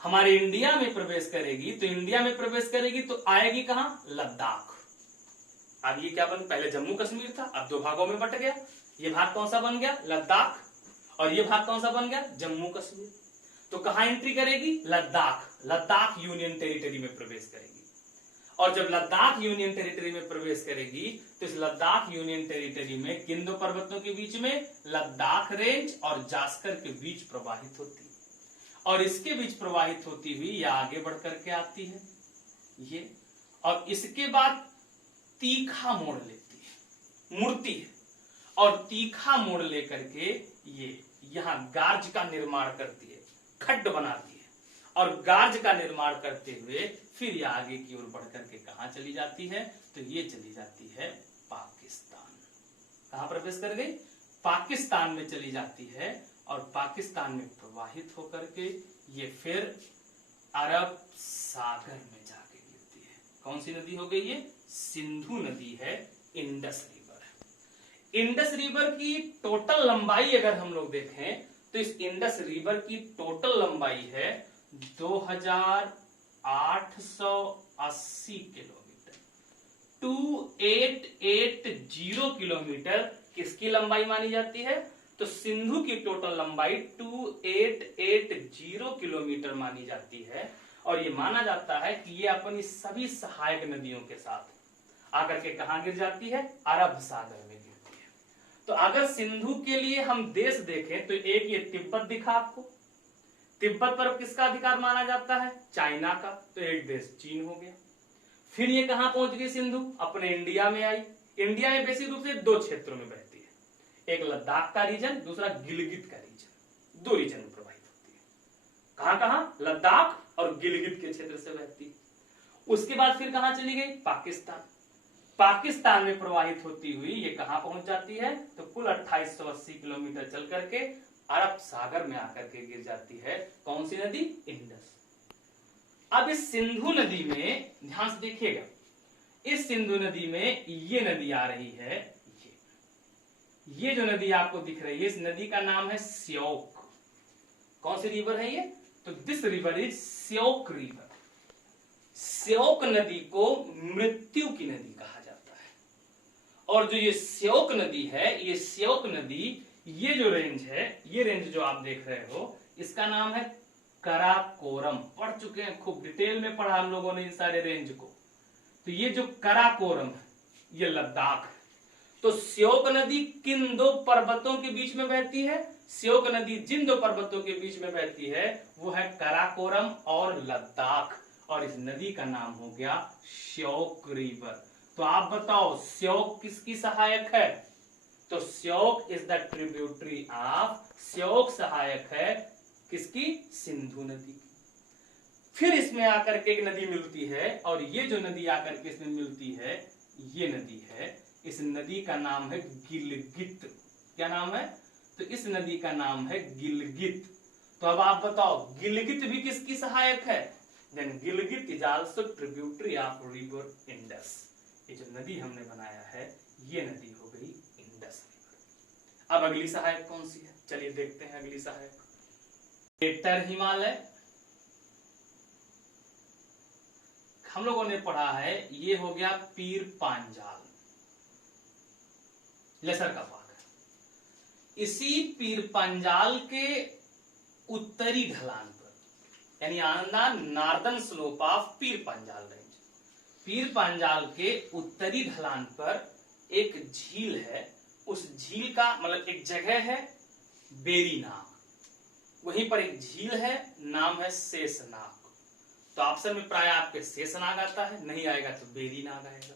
हमारे इंडिया में प्रवेश करेगी तो इंडिया में प्रवेश करेगी तो आएगी कहां, लद्दाख। अब ये क्या बन, पहले जम्मू कश्मीर था अब दो भागों में बट गया, ये भाग कौन सा बन गया, लद्दाख, और ये भाग कौन सा बन गया, जम्मू कश्मीर। तो कहां एंट्री करेगी, लद्दाख, लद्दाख यूनियन टेरिटरी में प्रवेश करेगी। और जब लद्दाख यूनियन टेरिटरी में प्रवेश करेगी तो इस लद्दाख यूनियन टेरिटरी में किन दो पर्वतों के बीच में, लद्दाख रेंज और जास्कर के बीच प्रवाहित होती है। और इसके बीच प्रवाहित होती हुई यह आगे बढ़ करके आती है ये, और इसके बाद तीखा मोड़ लेती है, मुड़ती है और तीखा मोड़ लेकर के ये यहां गार्ज का निर्माण करती है, खड्ड बनाती है, और गार्ज का निर्माण करते हुए फिर ये आगे की ओर बढ़ करके कहां चली जाती है, तो ये चली जाती है पाकिस्तान। कहां प्रवेश कर गई, पाकिस्तान में चली जाती है और पाकिस्तान में प्रवाहित होकर के ये फिर अरब सागर में जाके गिरती है। कौन सी नदी हो गई ये, सिंधु नदी है, इंडस रिवर है। इंडस रिवर की टोटल लंबाई अगर हम लोग देखें तो इस इंडस रिवर की टोटल लंबाई है 2880 किलोमीटर, 2880 किलोमीटर किसकी लंबाई मानी जाती है, तो सिंधु की टोटल लंबाई 2880 किलोमीटर मानी जाती है। और ये माना जाता है कि ये अपनी सभी सहायक नदियों के साथ आकर के कहां गिर जाती है, अरब सागर में गिरती है। तो अगर सिंधु के लिए हम देश देखें तो एक ये तिब्बत दिखा आपको, तिब्बत पर किसका अधिकार माना जाता है, चाइना का, तो एक देश चीन हो गया। फिर ये कहां पहुंच गई सिंधु, अपने इंडिया में आई। इंडिया में बेसिक रूप से दो क्षेत्रों में बहती है, एक लद्दाख का रीजन, दूसरा गिलगित का रीजन, दो रीजन में प्रवाहित होती है। कहां कहां, लद्दाख और गिलगित के क्षेत्र से बहती है। उसके बाद फिर कहां चली गई, पाकिस्तान, पाकिस्तान में प्रवाहित होती हुई ये कहां पहुंच जाती है, तो कुल 2880 किलोमीटर चल करके अरब सागर में आकर के गिर जाती है। कौन सी नदी, इंडस। अब इस सिंधु नदी में ध्यान से देखिएगा, इस सिंधु नदी में ये नदी आ रही है, ये जो नदी आपको दिख रही है इस नदी का नाम है श्योक। कौन सी रिवर है ये, तो this river is Shyok river. Shyok नदी को मृत्यु की नदी कहा जाता है। और जो ये श्योक नदी है, ये श्योक नदी, ये जो रेंज है, ये रेंज जो आप देख रहे हो इसका नाम है कराकोरम। पढ़ चुके हैं, खूब डिटेल में पढ़ा हम लोगों ने इन सारे रेंज को। तो ये जो कराकोरम है ये लद्दाख है। तो श्योक नदी किन दो पर्वतों के बीच में बहती है, श्योक नदी जिन दो पर्वतों के बीच में बहती है वो है कराकोरम और लद्दाख, और इस नदी का नाम हो गया श्योक रिवर। तो आप बताओ श्योक किसकी सहायक है, तो Shyok is the tributary of, Shyok सहायक है किसकी? सिंधु नदी की। फिर इसमें आकर के एक नदी मिलती है, और ये जो नदी आकर के इसमें मिलती है ये नदी है, इस नदी का नाम है गिलगित। क्या नाम है? तो इस नदी का नाम है गिलगित। तो अब आप बताओ गिलगित भी किसकी सहायक है? Then Gilgit is also tributary of river Indus. ये जो नदी हमने बनाया है ये नदी हो गई इंडस रिवर। अब अगली सहायक कौन सी है? चलिए देखते हैं अगली सहायक। ग्रेटर हिमालय, हम लोगों ने पढ़ा है ये हो गया पीर पांजाल, लेसर का भाग है। इसी पीर पांजाल के उत्तरी ढलान पर, यानी northern slope of Pir Panjal range, पीर पांजाल के उत्तरी ढलान पर एक झील है। उस झील का मतलब एक जगह है बेरीनाग, वहीं पर एक झील है नाम है शेषनाग। तो ऑप्शन में प्राय आपके शेषनाग आता है, नहीं आएगा तो बेरीनाग आएगा।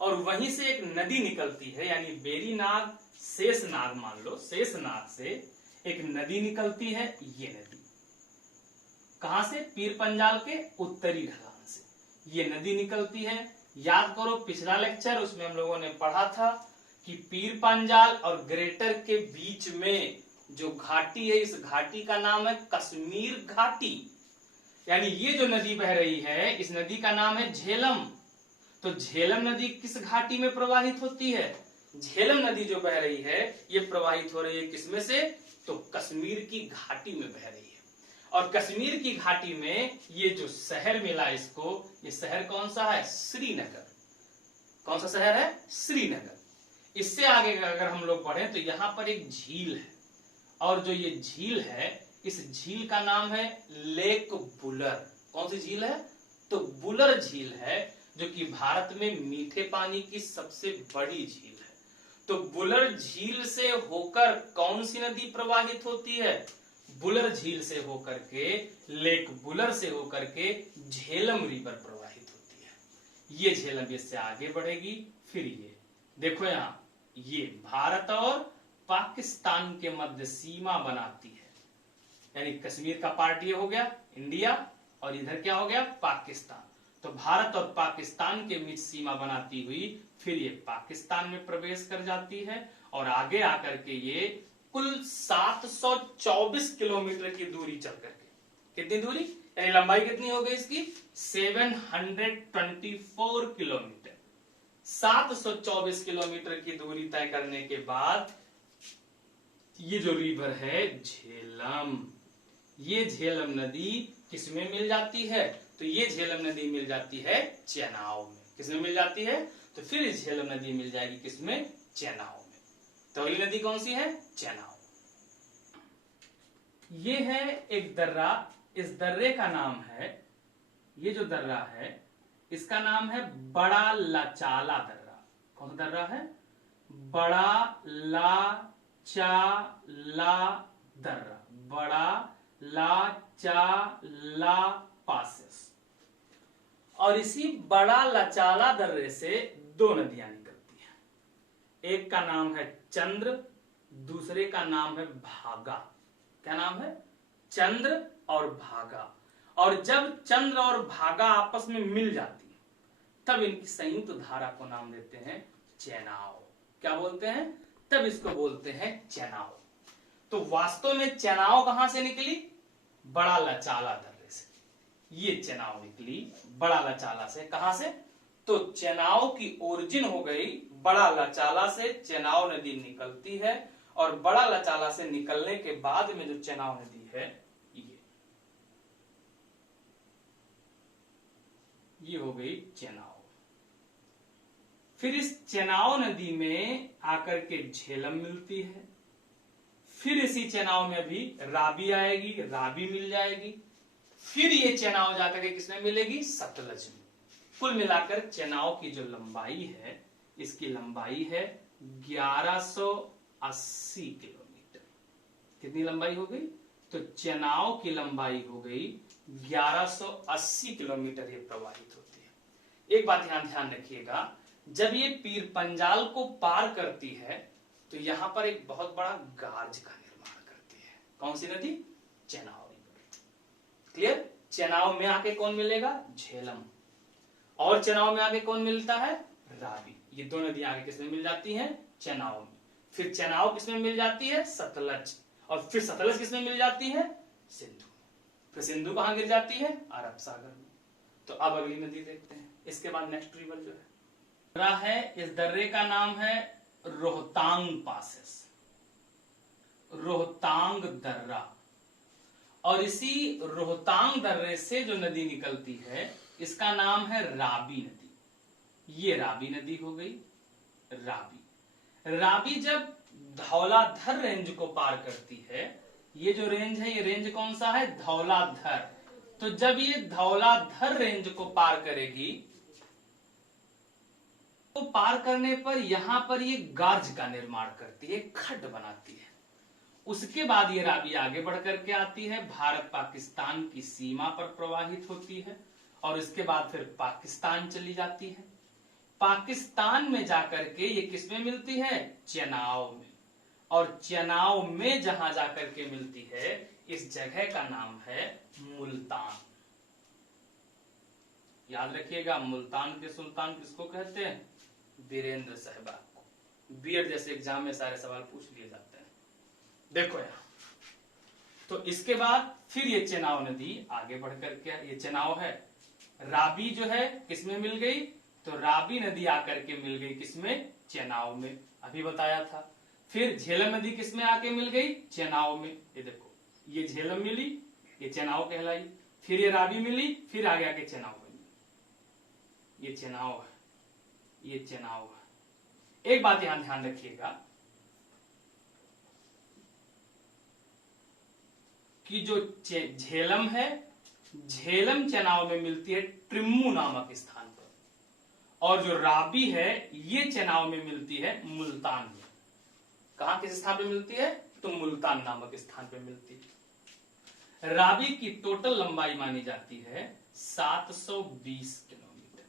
और वहीं से एक नदी निकलती है, यानी बेरीनाग शेषनाग मान लो, शेषनाग से एक नदी निकलती है। ये नदी कहां से? पीर पंजाल के उत्तरी ढलान से ये नदी निकलती है। याद करो पिछला लेक्चर, उसमें हम लोगों ने पढ़ा था कि पीर पंजाल और ग्रेटर के बीच में जो घाटी है, इस घाटी का नाम है कश्मीर घाटी। यानी ये जो नदी बह रही है इस नदी का नाम है झेलम। तो झेलम नदी किस घाटी में प्रवाहित होती है? झेलम नदी जो बह रही है ये प्रवाहित हो रही है किसमें से? तो कश्मीर की घाटी में बह रही है। और कश्मीर की घाटी में ये जो शहर मिला इसको, ये शहर कौन सा है? श्रीनगर। कौन सा शहर है? श्रीनगर। इससे आगे अगर हम लोग बढ़े तो यहाँ पर एक झील है, और जो ये झील है इस झील का नाम है लेक बुलर। कौन सी झील है? तो बुलर झील है, जो कि भारत में मीठे पानी की सबसे बड़ी झील है। तो बुलर झील से होकर कौन सी नदी प्रवाहित होती है? बुलर झील से होकर के, लेक बुलर से होकर के झेलम रिवर प्रवाहित होती है। ये झेलम इससे आगे बढ़ेगी। फिर ये देखो यहाँ, ये भारत और पाकिस्तान के मध्य सीमा बनाती है, यानी कश्मीर का पार्ट ये हो गया इंडिया, और इधर क्या हो गया? पाकिस्तान। तो भारत और पाकिस्तान के बीच सीमा बनाती हुई फिर ये पाकिस्तान में प्रवेश कर जाती है, और आगे आकर के ये कुल 724 किलोमीटर की दूरी चल करके, कितनी दूरी, यानी लंबाई कितनी हो गई इसकी? 724 किलोमीटर। 724 किलोमीटर की दूरी तय करने के बाद ये जो रिवर है झेलम, ये झेलम नदी किसमें मिल जाती है? तो ये झेलम नदी मिल जाती है चेनाब में। किसमें मिल जाती है? तो फिर झेलम नदी मिल जाएगी किसमें? चेनाब में। तो अगली नदी कौन सी है? चेनाब। ये है एक दर्रा, इस दर्रे का नाम है, ये जो दर्रा है इसका नाम है बड़ा लाचाला दर्रा। कौन सा दर्रा है? बड़ा लाचाला दर्रा, बड़ा लाचाला पासेस। और इसी बड़ा लाचाला दर्रे से दो नदियां निकलती हैं, एक का नाम है चंद्र, दूसरे का नाम है भागा। क्या नाम है? चंद्र और भागा। और जब चंद्र और भागा आपस में मिल जाती है तब इनकी संयुक्त धारा को नाम देते हैं चेनाब। क्या बोलते हैं? तब इसको बोलते हैं चेनाब। तो वास्तव में चेनाब कहां से निकली? बड़ा लाचाला दर्रे से। ये चेनाब निकली बड़ा लाचाला से। कहां से? तो चेनाब की ओरिजिन हो गई बड़ा लाचाला से, चेनाब नदी निकलती है, और बड़ा लाचाला से निकलने के बाद में जो चेनाब नदी है ये हो गई चेनाब। फिर इस चेनाब नदी में आकर के झेलम मिलती है, फिर इसी चेनाब में भी राबी आएगी, राबी मिल जाएगी, फिर ये चेनाब जाकर के किसमें मिलेगी? सतलज में। कुल मिलाकर चेनाब की जो लंबाई है, इसकी लंबाई है 1180 किलोमीटर। कितनी लंबाई हो गई? तो चेनाब की लंबाई हो गई 1180 किलोमीटर ये प्रवाहित होती है। एक बात यहां ध्यान रखिएगा, जब ये पीर पंजाल को पार करती है तो यहां पर एक बहुत बड़ा गार्ज का निर्माण करती है। कौन सी नदी? चेनाब रिवर। क्लियर? चेनाब में आके कौन मिलेगा? झेलम। और चेनाब में आके कौन मिलता है? रावी। ये दो नदियां आगे किसमें मिल जाती हैं? चेनाब में। फिर चेनाब किसमें मिल जाती है? सतलज। और फिर सतलज किसमें मिल जाती है? सिंधु। फिर सिंधु कहां गिर जाती है? अरब सागर में। तो अब अगली नदी देखते हैं। इसके बाद नेक्स्ट रिवर जो है इस दर्रे का नाम है रोहतांग पासेस, रोहतांग दर्रा। और इसी रोहतांग दर्रे से जो नदी निकलती है इसका नाम है रावी नदी। ये रावी नदी हो गई। रावी रावी जब धौलाधर रेंज को पार करती है, ये जो रेंज है ये रेंज कौन सा है? धौलाधर। तो जब ये धौलाधर रेंज को पार करेगी तो पार करने पर यहां पर ये गार्ज का निर्माण करती है, खड्ड बनाती है। उसके बाद ये रावी आगे बढ़ करके आती है, भारत पाकिस्तान की सीमा पर प्रवाहित होती है और इसके बाद फिर पाकिस्तान चली जाती है। पाकिस्तान में जाकर के ये किसमें मिलती है? चेनाब में। और चेनाब में जहां जाकर के मिलती है इस जगह का नाम है मुल्तान। याद रखिएगा, मुल्तान के सुल्तान किसको कहते हैं? वीरेंद्र सहवाग को। बीएड जैसे एग्जाम में सारे सवाल पूछ लिए जाते हैं। देखो यहां तो इसके बाद फिर ये चेनाब नदी आगे बढ़ करके, ये चेनाब है, रावी जो है किसमें मिल गई? तो रावी नदी आकर के मिल गई किसमें? चेनाब में। अभी बताया था। फिर झेलम नदी किसमें आके मिल गई? चेनाब में। ये देखो, ये झेलम मिली, ये चेनाब कहलाई। फिर ये रावी मिली, फिर आगे आके चेनाब मिली। ये चेनाब है, ये चेनाब है। एक बात यहां ध्यान रखिएगा कि जो झेलम है, झेलम चेनाब में मिलती है ट्रिम्मू नामक स्थान पर, और जो रावी है ये चेनाब में मिलती है मुल्तान में। कहां किस स्थान पे मिलती है? तो मुल्तान नामक स्थान पे मिलती है। रावी की टोटल लंबाई मानी जाती है 720 किलोमीटर।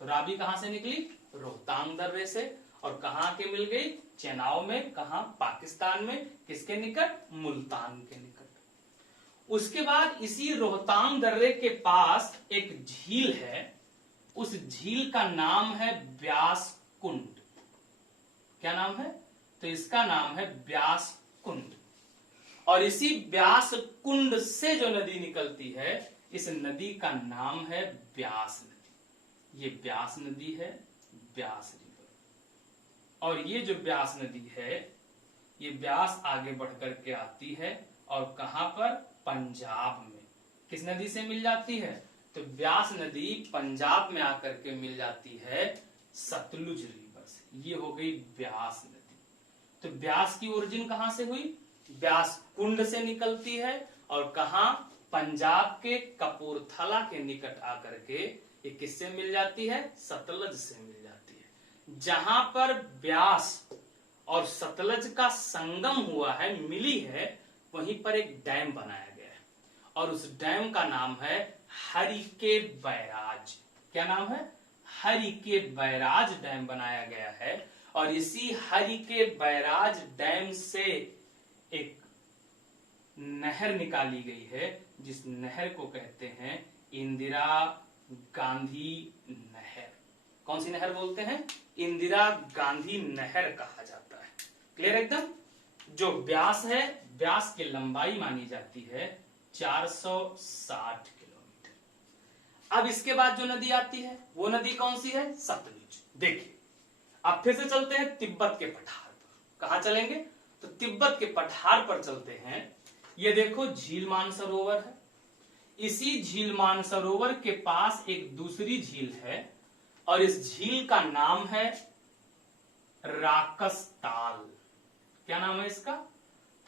तो रावी कहां से निकली? रोहतांग दर्रे से। और कहां के मिल गई? चेनाब में। कहां? पाकिस्तान में। किसके निकट? मुल्तान के निकट। उसके बाद इसी रोहतांग दर्रे के पास एक झील है, उस झील का नाम है ब्यास कुंड। क्या नाम है? तो इसका नाम है ब्यास कुंड। और इसी ब्यास कुंड से जो नदी निकलती है इस नदी का नाम है ब्यास नदी। ये ब्यास नदी है, ब्यास रिवर। और ये जो ब्यास नदी है ये ब्यास आगे बढ़ करके आती है और कहां पर? पंजाब में। किस नदी से मिल जाती है? तो ब्यास नदी पंजाब में आकर के मिल जाती है सतलुज रिवर से। ये हो गई ब्यास नदी। तो ब्यास की ओरिजिन कहां से हुई? ब्यास कुंड से निकलती है और कहां? पंजाब के कपूरथला के निकट आकर के ये किससे मिल जाती है? सतलज से मिल जाती है। जहां पर ब्यास और सतलज का संगम हुआ है, मिली है, वहीं पर एक डैम बनाया गया है और उस डैम का नाम है हरिके बैराज। क्या नाम है? हरिके बैराज डैम बनाया गया है। और इसी हरिके बैराज डैम से एक नहर निकाली गई है जिस नहर को कहते हैं इंदिरा गांधी नहर। कौन सी नहर बोलते हैं? इंदिरा गांधी नहर कहा जाता है। क्लियर एकदम? जो ब्यास है, ब्यास की लंबाई मानी जाती है 460 किलोमीटर। अब इसके बाद जो नदी आती है वो नदी कौन सी है? सतलुज। देखिए, अब फिर से चलते हैं तिब्बत के पठार पर। कहां चलेंगे? तो तिब्बत के पठार पर चलते हैं। ये देखो झील मानसरोवर है। इसी झील मानसरोवर के पास एक दूसरी झील है और इस झील का नाम है राकसताल। क्या नाम है इसका?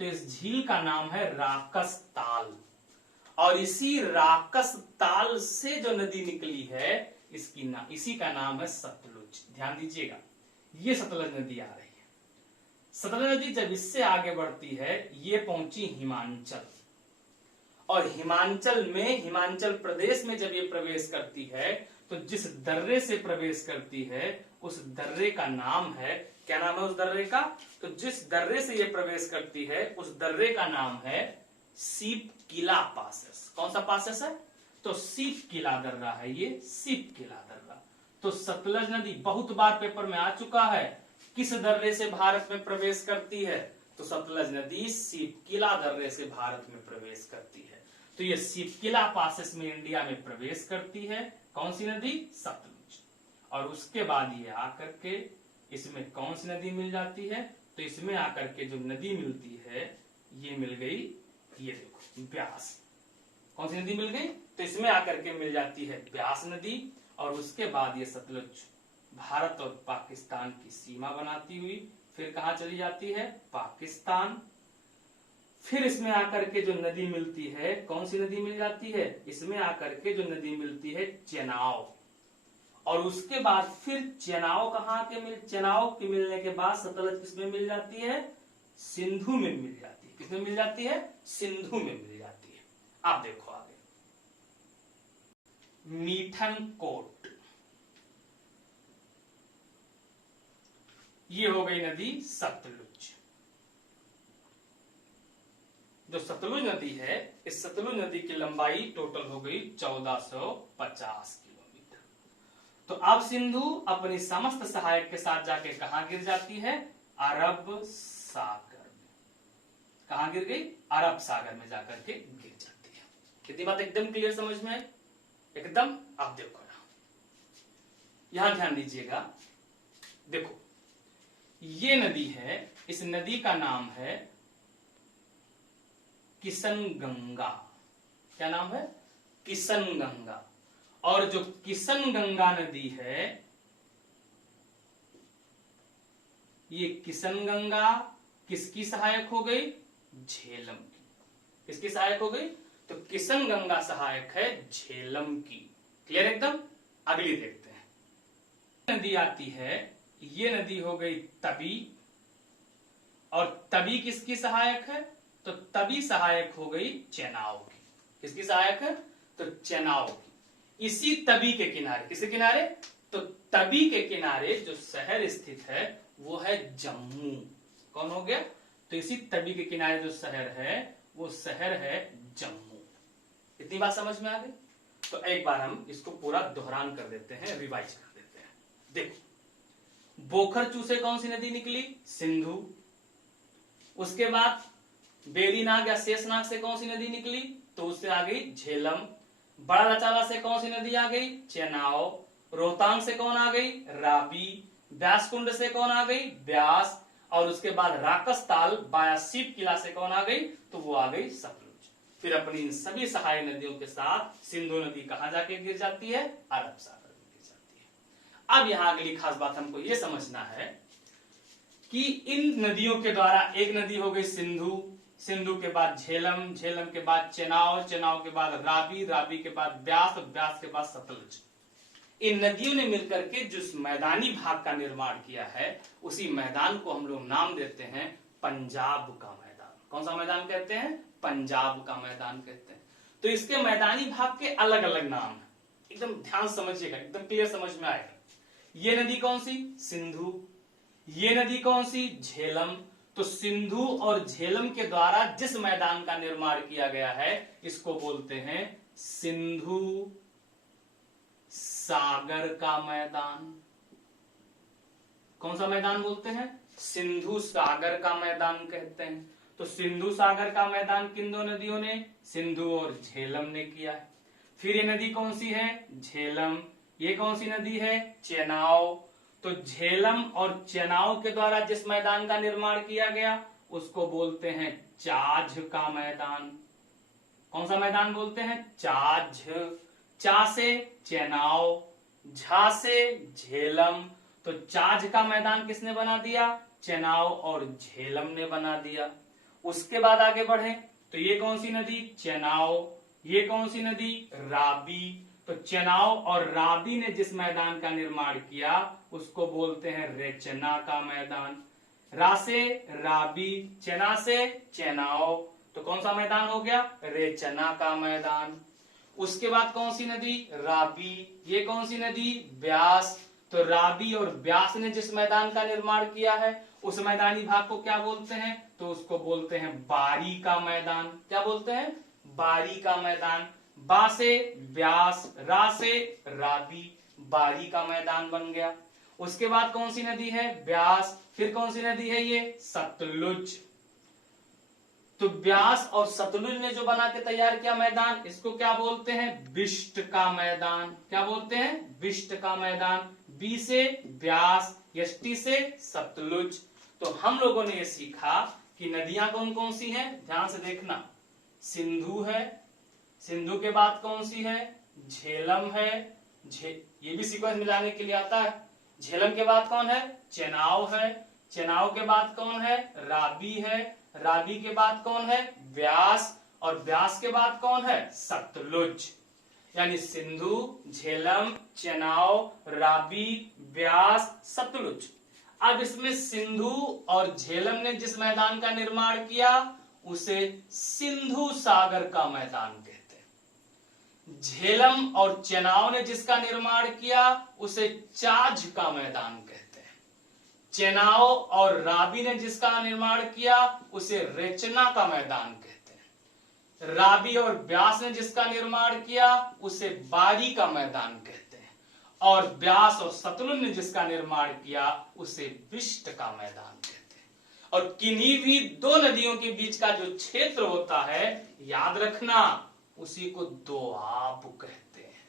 तो इस झील का नाम है राकसताल। और इसी राकसताल से जो नदी निकली है इसी का नाम है सतलुज। ध्यान दीजिएगा, ये सतलज नदी आ रही है। सतलज नदी जब इससे आगे बढ़ती है ये पहुंची हिमाचल और हिमाचल प्रदेश में जब ये प्रवेश करती है तो जिस दर्रे से प्रवेश करती है उस दर्रे का नाम है, क्या नाम है उस दर्रे का? तो जिस दर्रे से ये प्रवेश करती है उस दर्रे का नाम है सीप किला पासेस। कौन सा पासेस है? तो सीप किला दर्रा है ये, सीप किला दर्रा। तो सतलज नदी बहुत बार पेपर में आ चुका है, किस दर्रे से भारत में प्रवेश करती है? तो सतलज नदी सीप किला दर्रे से भारत में प्रवेश करती है। तो ये सीप किला पासेस में इंडिया में प्रवेश करती है। कौन सी नदी? सतलुज। और उसके बाद ये आकर के इसमें कौन सी नदी मिल जाती है? तो इसमें आकर के जो नदी मिलती है ये मिल गई, ये देखो ब्यास। कौन सी नदी मिल गई? तो इसमें आकर के मिल जाती है ब्यास नदी। और उसके बाद ये सतलुज भारत और पाकिस्तान की सीमा बनाती हुई फिर कहां चली जाती है? पाकिस्तान। फिर इसमें आकर के जो नदी मिलती है, कौन सी नदी मिल जाती है? इसमें आकर के जो नदी मिलती है चेनाब। और उसके बाद फिर चेनाब चेनाब के मिलने के बाद सतलज किसमें मिल जाती है? सिंधु में मिल जाती है। किसमें मिल जाती है? सिंधु में मिल जाती है। आप देखो आगे, मीठन कोट, ये हो गई नदी सतलुज। जो सतलुज नदी है, इस सतलुज नदी की लंबाई टोटल हो गई 1450 किलोमीटर। तो अब सिंधु अपनी समस्त सहायक के साथ जाके कहां गिर जाती है? अरब सागर में। कहां गिर गई? अरब सागर में जाकर के गिर जाती है। कितनी बात एकदम क्लियर समझ में आई? एकदम। आप देखो ना, यहां ध्यान दीजिएगा, देखो ये नदी है, इस नदी का नाम है किशनगंगा। क्या नाम है? किशनगंगा। और जो किशनगंगा नदी है, ये किशनगंगा किसकी सहायक हो गई? झेलम की। किसकी सहायक हो गई? तो किशनगंगा सहायक है झेलम की। क्लियर एकदम? अगली देखते हैं। नदी आती है, ये नदी हो गई तवी। और तवी किसकी सहायक है? तो तवी सहायक हो गई चेनाब की। किसकी सहायक है? तो चेनाब की। इसी तवी के किनारे, किसके किनारे? तो तवी के किनारे जो शहर स्थित है वो है जम्मू। कौन हो गया? तो इसी तवी के किनारे जो शहर है वो शहर है जम्मू। इतनी बात समझ में आ गई? तो एक बार हम इसको पूरा दोहरान कर देते हैं, रिवाइज कर देते हैं। देखो, बोखरचू से कौन सी नदी निकली? सिंधु। उसके बाद बेरीनाग या शेषनाग से कौन सी नदी निकली? तो उससे आ गई झेलम। बड़ा लचाला से कौन सी नदी आ गई? चेनाब। रोहतांग से कौन आ गई? रावी। व्यासकुंड से कौन आ गई? ब्यास। और उसके बाद राकसताल बाया सीप किला से कौन आ गई? तो वो आ गई सतलुज। फिर अपनी इन सभी सहायक नदियों के साथ सिंधु नदी कहां जाके गिर जाती है? अरब सागर में गिर जाती है। अब यहां अगली खास बात हमको ये समझना है कि इन नदियों के द्वारा, एक नदी हो गई सिंधु, सिंधु के बाद झेलम, झेलम के बाद चेनाब, चेनाब के बाद रावी, रावी के बाद ब्यास, ब्यास के बाद सतलुज। इन नदियों ने मिलकर के जिस मैदानी भाग का निर्माण किया है उसी मैदान को हम लोग नाम देते हैं पंजाब का मैदान। कौन सा मैदान कहते हैं? पंजाब का मैदान कहते हैं। तो इसके मैदानी भाग के अलग अलग नाम है, एकदम ध्यान समझिएगा, एकदम क्लियर समझ में आएगा। ये नदी कौन सी? सिंधु। ये नदी कौन सी? झेलम। तो सिंधु और झेलम के द्वारा जिस मैदान का निर्माण किया गया है इसको बोलते हैं सिंधु सागर का मैदान। कौन सा मैदान बोलते हैं? सिंधु सागर का मैदान कहते हैं। तो सिंधु सागर का मैदान किन दो नदियों ने? सिंधु और झेलम ने किया है। फिर ये नदी कौन सी है? झेलम। ये कौन सी नदी है? चेनाब। तो झेलम और चेनाब के द्वारा जिस मैदान का निर्माण किया गया उसको बोलते हैं चाझ का मैदान। कौन सा मैदान बोलते हैं? चाझ। चा से चेनाब, झा से झेलम। तो चाझ का मैदान किसने बना दिया? चेनाब और झेलम ने बना दिया। उसके बाद आगे बढ़े तो ये कौन सी नदी? चेनाब। ये कौन सी नदी? रावी। तो चेनाब और रावी ने जिस मैदान का निर्माण किया उसको बोलते हैं रेचना का मैदान। रा से रावी, चेना से चेनाब, तो कौन सा मैदान हो गया? रेचना का मैदान। उसके बाद कौन सी नदी? राबी। ये कौन सी नदी? ब्यास। तो राबी और ब्यास ने जिस मैदान का निर्माण किया है उस मैदानी भाग को क्या बोलते हैं? तो उसको बोलते हैं बारी का मैदान। क्या बोलते हैं? बारी का मैदान। बा से ब्यास, रा से राबी, बारी का मैदान बन गया। उसके बाद कौन सी नदी है? ब्यास। फिर कौन सी नदी है? ये सतलुज। तो ब्यास और सतलुज ने जो बना के तैयार किया मैदान, इसको क्या बोलते हैं? बिष्ट का मैदान। क्या बोलते हैं? बिष्ट का मैदान। बी से ब्यास, यष्टि से सतलुज। तो हम लोगों ने ये सीखा कि नदियां कौन कौन सी हैं, ध्यान से देखना। सिंधु है, सिंधु के बाद कौन सी है? झेलम है, ये भी सीक्वेंस मिलाने के लिए आता है। झेलम के बाद कौन है? चेनाव है, चेनाव के बाद कौन है? राबी है, राबी के बाद कौन है? ब्यास, और ब्यास के बाद कौन है? सतलुज। यानी सिंधु, झेलम, चेनाव, राबी, ब्यास, सतलुज। अब इसमें सिंधु और झेलम ने जिस मैदान का निर्माण किया उसे सिंधु सागर का मैदान कहते हैं। झेलम और चेनाव ने जिसका निर्माण किया उसे चाझ का मैदान कहते हैं। चेनाव और राबी ने जिसका निर्माण किया उसे रेचना का मैदान कहते हैं। राबी और ब्यास ने जिसका निर्माण किया उसे बारी का मैदान कहते हैं। और ब्यास और सतलुज ने जिसका निर्माण किया उसे बिष्ट का मैदान कहते हैं। और किन्हीं भी दो नदियों के बीच का जो क्षेत्र होता है, याद रखना, उसी को दोआब कहते हैं।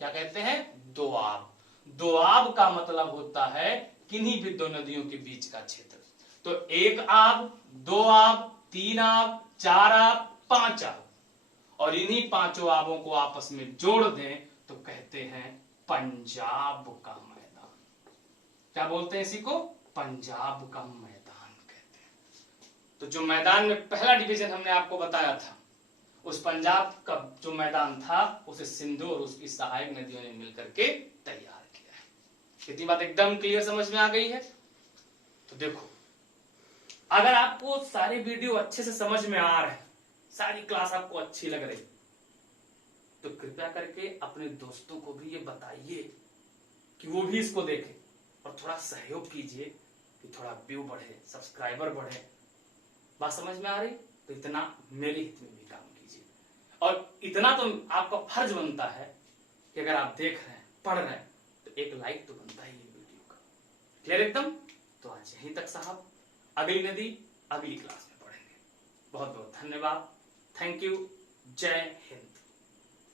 क्या कहते हैं? दोआब। दोआब का मतलब होता है किन्हीं भी दो नदियों के बीच का क्षेत्र। तो एक आब, दो आब, तीन आब, चार आब, पांच आब, और इन्हीं पांचों आबों को आपस में जोड़ दें तो कहते हैं पंजाब का मैदान। क्या बोलते हैं इसी को? पंजाब का मैदान कहते हैं। तो जो मैदान में पहला डिवीजन हमने आपको बताया था, उस पंजाब का जो मैदान था उसे सिंधु और उसकी सहायक नदियों ने मिलकर के तैयार किया है। कितनी बात एकदम क्लियर समझ में आ गई है? तो देखो, अगर आपको सारी वीडियो अच्छे से समझ में आ रहे हैं, सारी क्लास आपको अच्छी लग रही, तो कृपया करके अपने दोस्तों को भी ये बताइए कि वो भी इसको देखें और थोड़ा सहयोग कीजिए कि थोड़ा व्यू बढ़े, सब्सक्राइबर बढ़े। बात समझ में आ रही? तो इतना मेरे हित में भी काम कीजिए। और इतना तो आपका फर्ज बनता है कि अगर आप देख रहे हैं, पढ़ रहे हैं, तो एक लाइक तो बनता ही है वीडियो का। क्लियर एकदम? तो आज यहीं तक साहब, अगली नदी अगली क्लास में पढ़ेंगे। बहुत बहुत धन्यवाद। Thank you. जय हिंद।